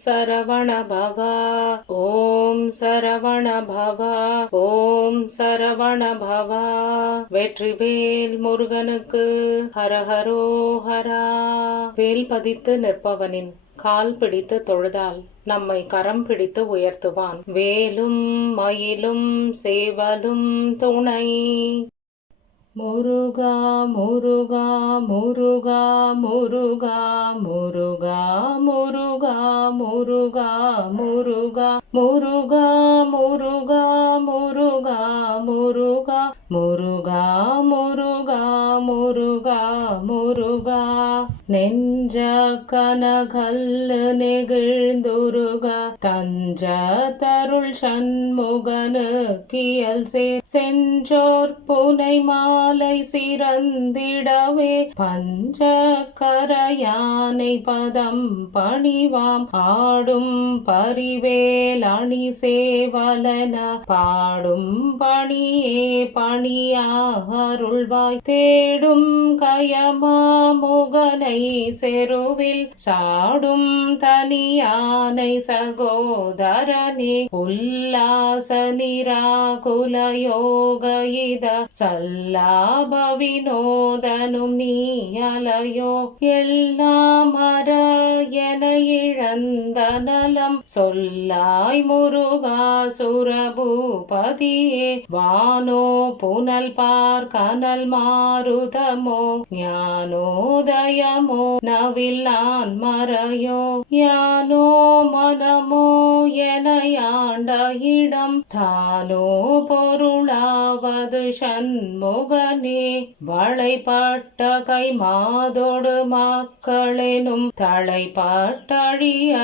சரவண பவ. ஓம் சரவண பவ. ஓம் சரவண பவ. வெற்றிவேல் முருகனுக்கு ஹரஹரோஹரா. வேல் பதித்து நிற்பவனின் கால் பிடித்து தொழுதால் நம்மை கரம் பிடித்து உயர்த்துவான். வேலும் மயிலும் சேவலும் துணை. முருகா முருகா முருகா முருகா முருகா முருகா முருகா முருகா முருகா முருகா முருகா முருகா முருகா முருகா முருகா முருகா. நெஞ்ச கனகல்லு நெகிழ்ந்துருக தஞ்ச தருள் சண்முகனு கியல் சேர் செஞ்சோர் புனை மாலை சிறந்திடவே பஞ்ச கரையானை பதம் பணிவாம் ஆடும் பரிவேல் அணி சேவலன பாடும் பணியே பணியாக அருள்வாய் தேடும் கயமா முகனை செருவில் சாடும் தனியானை சகோதரனே உல்லாச நிராகுல யோக இத சல்லாப வினோதனும் நீ அலையோ எல்லாம் அற என இழந்த நலம் சொல்லாய் முருகா சுரபூபதியே வானோ புனல் பார் கனல் மாருதமோ ஞானோதயமோ நவில் நான் மறையோ யானோ மனமோ என யாண்ட இடம் தானோ பொருளாவது சண்முகனே வளைப்பட்ட கை மாதோடு மக்களெனும் தலைப்பட்டழிய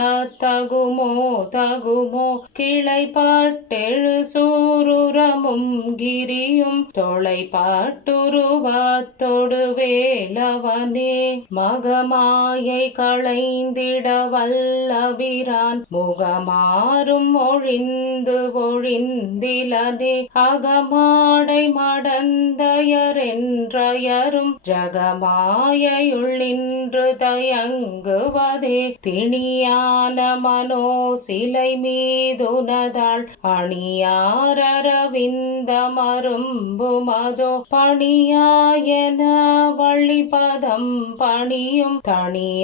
தகுமோ தகுமோ கிளைப்பட்டெழு சூருரமும் கிரியும் தொலைப்பட்டுருவத்தொடு வேலவனே மகமாயை களைந்திட வல்லபிரான் முகமாறும் ஒழிந்து ஒழிந்திலனே அகமாடை மடந்தயரென்றயரும் ஜகமாயுள் நின்று தயங்குவதே திணியான மனோ சிலை மீதுனதாள் அணியாரவிந்த மரும்புமதோ பணியாயன வள்ளிபதம் பணியும் தனியாதிமோகதயா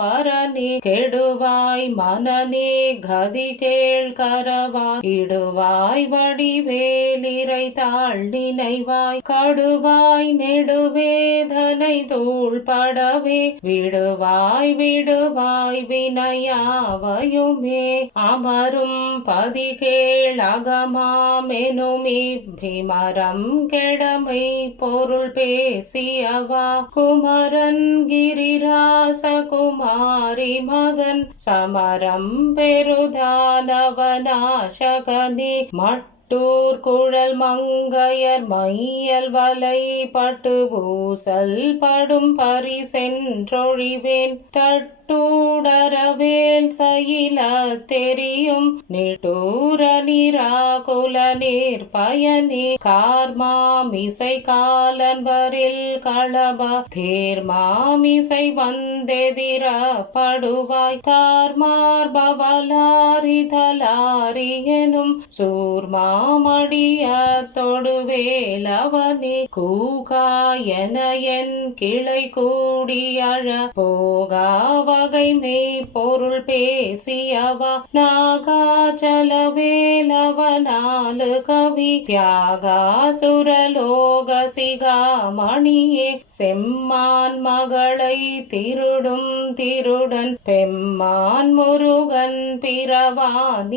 பரனே கெடுவாய் மனநே கதி கேள் கரவாய் இடுவாய் வடிவேலிரை தாழ் நினைவாய் கடுவாய் நெடுவேதனை தூள் படவே விடுவாய் விடுவாய் வினையாவையுமே அமரும் பதிகேள் அகமாமெனுமி பிமரம் கெடமை பொருள் பேசியவா குமரன் கிரிராச குமாரி மகன் சமரம் பெருதானவநாசகனே மட்டூர் குழல் மங்கையர் மையல் வலை பட்டு பூசல் படும் பரிசென்றொழிவேன் தட்டூடரவேல் சயில தெரியும் நிட்டூர நிராகுல நீர்பயனே கார்மாமிசை காலன்பரில் களப தேர்மாமிசை வந்தெதிர படுவாய் தார்மார் பவலாரிதலாரி எனும் சூர்மாமடிய தொடுவேலவனே கூகாயன என் கிளை கூடியழ போகா வகைமை பொருள் பேசியவா நாகாச்சலவேலவனாலு கவி தியாகாசுரலோக சிகாமணியே செம்மான் மகளை திருடும் திருடன் பெம்மான் முருகன் பிறவான்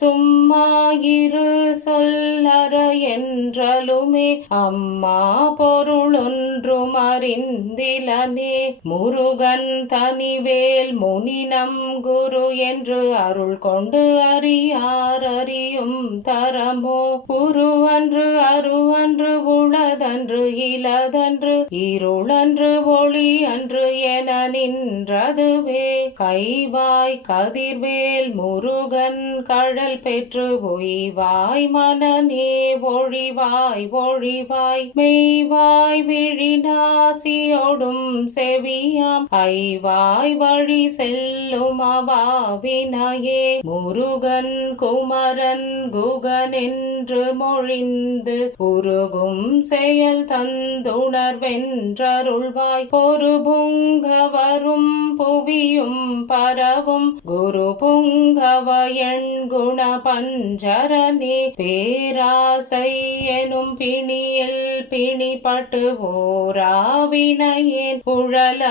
சும்மாயிரு சொல்லற என்றலுமே அம்மா பொருளொன்றும் அறிந்திலனே முருகன் தனிவேல் முனினம் குரு என்று அருள் கொண்டு அறியார் அறியும் தரமோ உரு அன்று அரு அன்று உளதன்று இலதன்று இருளன்று ஒளி அன்று என நின்றதுவே கைவாய் கதிர்வேல் முருகன் கழல் பெற்று உய்வா ஒழிவாய் மனநே ஒழிவாய் ஒழிவாய் மெய்வாய் விழிநாசியோடும் செவியாம் ஐவாய் வழி செல்லும் அவாவினையே முருகன் குமரன் குகனென்று மொழிந்து உருகும் செயல் தந்துணர்வென்றருள்வாய் பொறு புங்கவரும் புவியும் பரவும் குரு புங்கவயன் குண பஞ்சரனே பேராசை எனும் பிணியில் பிணிப்பட்டு ஓராவினையேன் உழல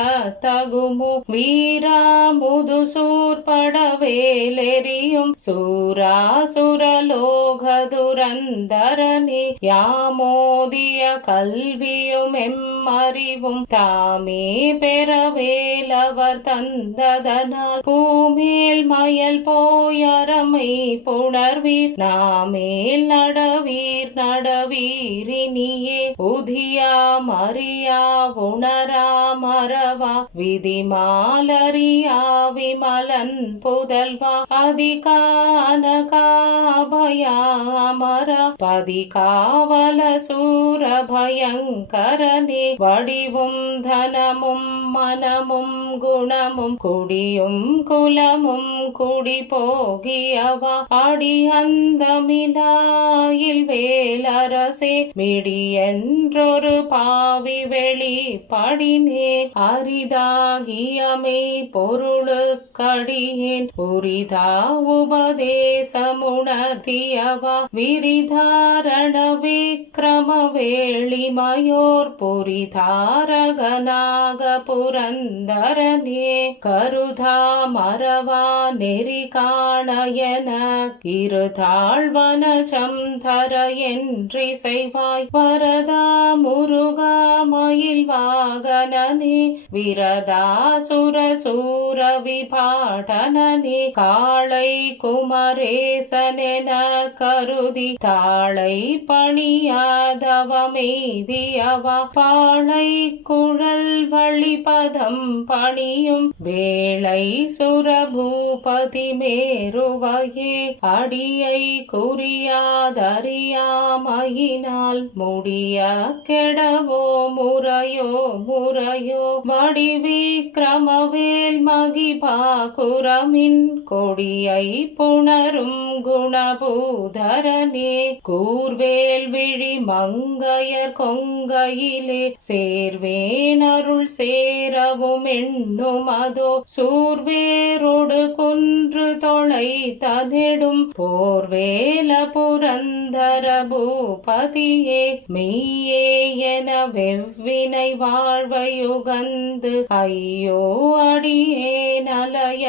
தகுமு வீரா முதுசூர்படவேலெறியும் சூராசுரலோகதுரந்தரனே யாமோதிய கல்வியும் எம்மறிவும் தாமே பெறவேலவர் தந்ததனால் பூமேல் மயல் போயரமை புணர்வீர் நாமேல் நடவீர் நடவீரினியே உதியா மரியா உணரா மறவா விதிமாலரியா விமலன் புதல்வா அதிகானகாபயா அமரா பதிகாவல சூர பயங்கரனே வடிவும் தனமும் மனமும் குணமும் குடியும் குலமும் குடி போகியவா அடி அந்தமிலாயில் வேலரசே மிடி என்றொரு பாவி வெளி படினே அரிதாகியமை பொருளுக்கடியேன் உரிதா உபதேசமுணர்த்தியவா விரிதாரண விக்ரம வேளிமயோர் புரிதாரகனாக புரந்தரனே கருதா மறவா நெறி காணயன இருதாழ்வன சம்தர என்றி செய்வாய் வரதா முருகா மயில் வாகனனே விரதா சுரசூர விபாடனனே காளை குமரேசனென கருதி தாளை பணியாதவமெய்தியவா பாளை குழல் வழிபதம் பணியும் வேளை சுரபூபதி மேருவையே அடியை குறியாதறியாமையினால் முடிய கெடவோ முறையோ முறையோ வடிவிக்ரமவேல் மகிபாகுரமின் கொடியை புணரும் குணபூதரனே கூர்வேல் விழி மங்கையர் கொங்கையிலே சேர்வேன் அருள் சேரவும் எண்ணுமதோ சூர்வேரோடு குன்று தொலை தனெடும் போர்வேல புரந்தர பூபதியே மெய்யே என வெவ்வினை வாழ்வையுகந்து ஐயோ அடியே நலய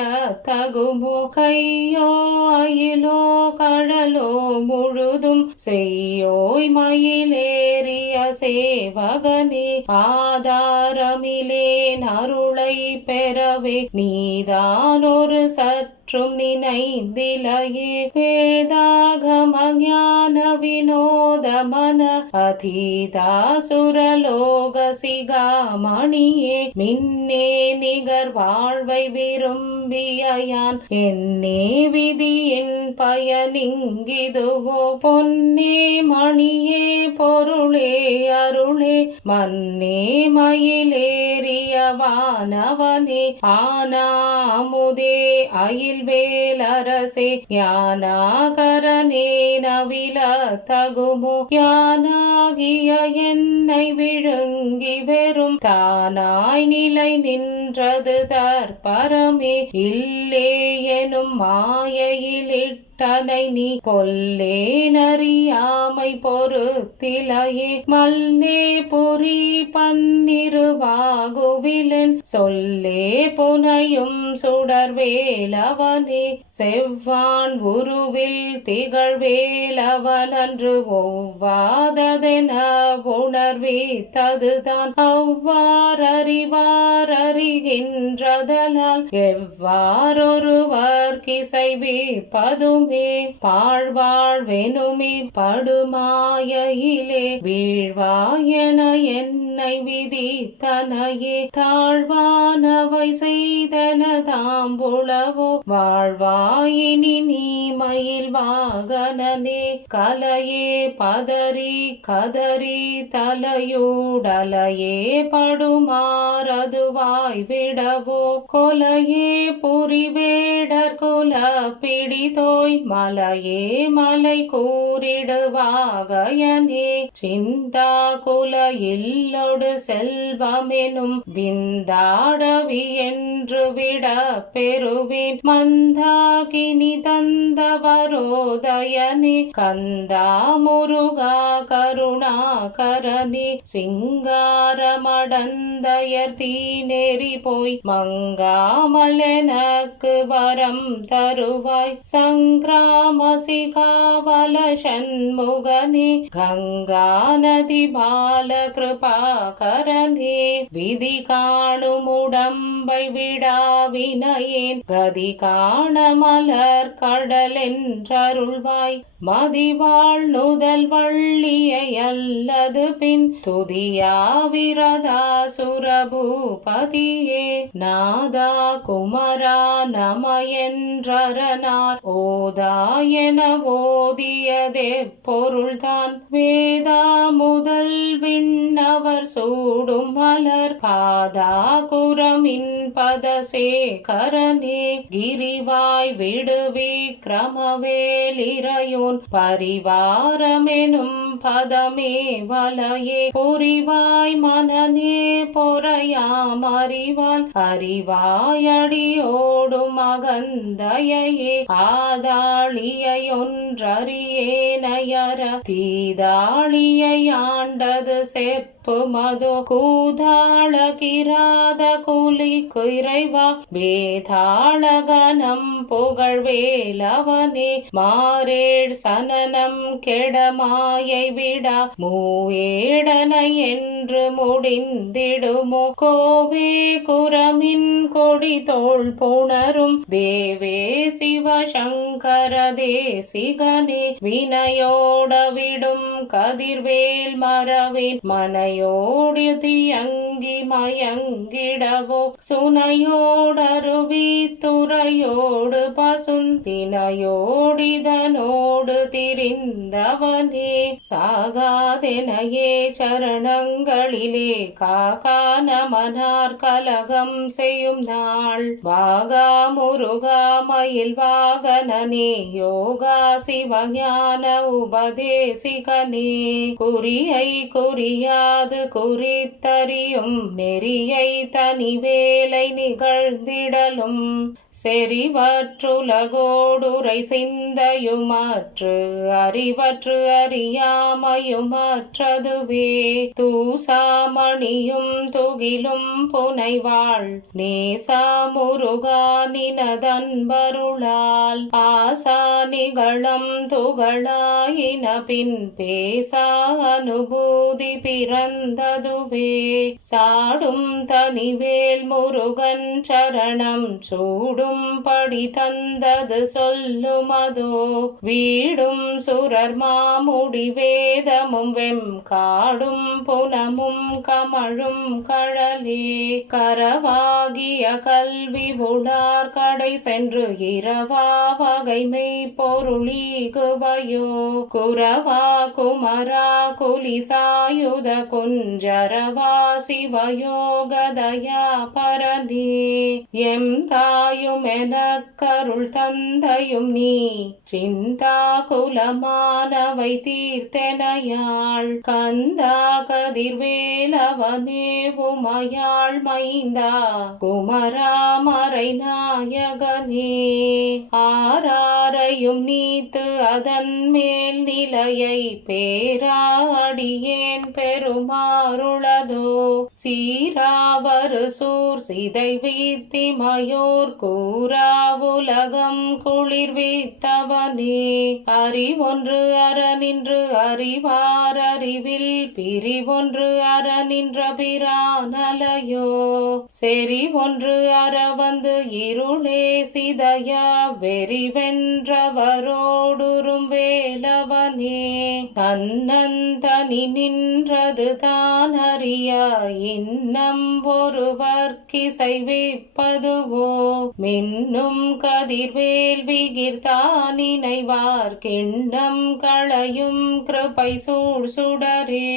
தகுமோ கையோ அயிலோ கடலோ முழுதும் செய்யோய் மயிலேறிய சேவகனே ஆதாரமிலேன் அருளை பெறவே நீதான் ஒரு சற்றும் நினைந்திலையே வேதாகம ஞான வினோத மன அதீதா சுரலோக சிகாமணியே மின்னே நிகர் வாழ்வை விரும்பியான் என்னே விதியின் பயனிங்கிதுவோ பொன்னே மணியே பொருளே அருளே மன்னே மயிலேறிய வானவனே ஆனாமுதே அயில் வேலரசே ஞானாகரனே நவில தகுமோ யானாகிய என்னை விழுங்கி வெறும் தானாய் நிலை நின்றது தற்பரமே இல்லே எனும் மாயையிலிட்டனை நீ பொல்லே நறியாமை பொறுத்திலையே மல்லே பொறி பன்னிருவாகுவிலன் சொல்லே புனையும் சுடர்வேலவனே செவ்வான் உருவில் திகழ்வேலவனன்று ஒவ்வாததென உணர்வித்ததுதான் அவ்வாறறிவார் அறிகின்றதலால் எவ்வாறொருவர் கிசைவிப்பதுமே படுமே பாழ்வாழ்வெனுமி படுமாயிலே வீழ்வாயென என்னை விதித்தனையே தாழ்வானவை செய்தன தாம்புளவோ வாழ்வாயினி நீ மயில் வாகனனே கலையே பதறி கதறி தலையூடலையே படுமாறதுவாய் விடவோ கொலையே புரிவேடர் குல பிடிதோய் மலையே மலை கூறிடுவாகையனே சிந்தா குல இல்லொடு செல்வமெனும் விந்தாடவி என்று விட பெறுவேன் மந்தாகினி தந்தவரோதயனே கந்தா முருகா கருணாகரனே சிங்காரமடந்தயர் தீநெறி போய் மங்காமலெனக்கு வரம் தருவாய் சங்கிராம சிகாவல சண்முகனே கங்கா நதி பால கிருபாகரனே விதி காணும் உடம்பை விடாவினையேன் கதி காண மலர் கடலென்றருள்வாய் மதிவாள் நுதல் வள்ளியை அல்லது பின் துதியாவிரதா சுரபூபதியே நாதா குமரா நம என்றரனார் ஓதாயென ஓதியதே பொருள்தான் வேதா முதல் விண்ணவர் சூடும் மலர் பாதா குரமின் பதசேகரனே கிரிவாய் விடுவி கிரமவேலிரையோன் பரிவாரமெனும் பதமே வலையே புரிவாய் மனநே பொறையாமறிவாள் அறிவாயடியோடும் அகந்தையே ஆதாளியொன்றறியேனையற தீதாளியை ஆண்டது செப்பு மதோ கூதாள கிராத குலி குறைவா வேதாளகனம் புகழ்வேலவனே மாரேழ் சனனம் கெடமாயை விடா மூவேடனை என்று முடிந்திடுமோ கோவே குரமின் கொடி தோள் புணரும் தேவே சிவசங்கர தேசிகனே வினையோட விடும் கதிர்வேல் மரவேன் மனையோடு தியங்கி மயங்கிடவோ சுனையோடருவி துறையோடு பசுந்தினையோடிதனோடு திரிந்தவனே சாகாதெனையே சரணங்களிலே காகான மனார் கலகம் செய்யும் நாள் வாகா முருகா மயில் வாகனனே யோகா சிவஞான உபதேசிகனே குறியை குறியாது குறித்தறியும் நெறியை தனிவேலை நிகழ்ந்திடலும் செறிவற்றுலகோடுரை சிந்தையுமற்று அறிவற்று அறியாமையுமற்றதுவே தூசாமணியும் துகிலும் புனைவாள் நேசா முருகா நினதன்பருளால் ஆசா நிகழம் துகளாயின பின் பேசா அனுபூதி பிறந்ததுவே சாடும் தனிவேல் முருகன் சரணம் சூடும் படி தந்தது சொல்லுமதோ வீடும் சுரர் மாமுடி வேதமும் வெம் காடும் புனமும் கமழும் கழலே கரவாகிய கல்வி உடார் கடை சென்று இரவா வகைமை பொருளீகுவையோ குரவா குமரா குலிசாயுத குஞ்சரவா சிவயோகதயா பரனே எம் தாயும் எனக்கருள் தந்தையும் நீ சிந்தா குலமானவை தீர்த்தெனையாள் கந்தா கதிர்வேலவனே உமையாள் மைந்தா குமரா மறை நாயகனே ஆராரையும் நீத்து அதன் மேல் நிலையை பேரா அடியேன் பெருமாளே வருமாறுளதோ சீராவரு சூர் சிதை வீத்திமையோர் கூறா உலகம் குளிர்வித்தவனே அறிவொன்று அற நின்று அறிவார் அறிவில் பிரிவொன்று அற நின்ற பிரானலையோ செறி ஒன்று அற வந்து இருளே சிதைய வெறி வென்றவரோடுறும் வேலவனே தன்னந்தனி நின்றது தான் அறிய இன்னம் ஒருவர்க்கிசைவிப்பதுவோ மின்னும் கதிர்வேல் விகிர்தான் நினைவார் கிண்ணம் களையும் கிருபை சூழ் சுடரே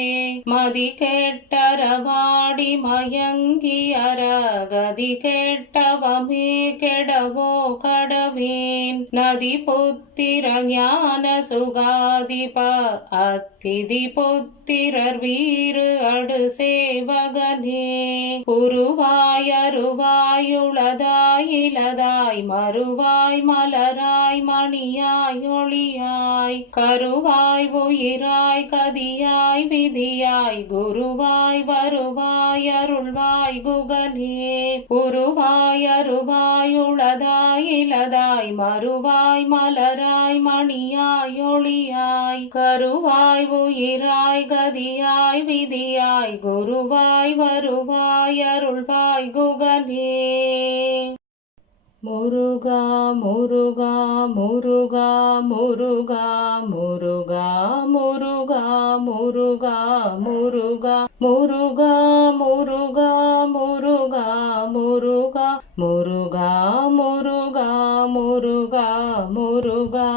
மதி கெட்டரவாடி மயங்கி அரகதி கெட்டவமே கெடவோ கடவேன் நதி புத்திர ஞான சுகாதிப அத்திதி புத்திரர் வீறு அடு சேவகனே உருவாய் அருவாயுளதாய் இலதாய் மறுவாய் மலராய் மணியாய் ஒளியாய் கருவாய் உயிராய் கதியாய் விதியாய் குருவாய் வருவாய் அருள்வாய் குகனே உருவாய் அருவாய் உளதாய் இலதாய் மறுவாய் மலராய் மணியாய் ஒளியாய் கருவாய் உயிராய் கதியாய் விதியாய் குருவாய் வருவாய் அருள்வாய் குகனே முருகா முருகா முருகா முருகா முருகா முருகா முருகா முருகா முருகா முருகா முருகா முருகா முருகா முருகா முருகா முருகா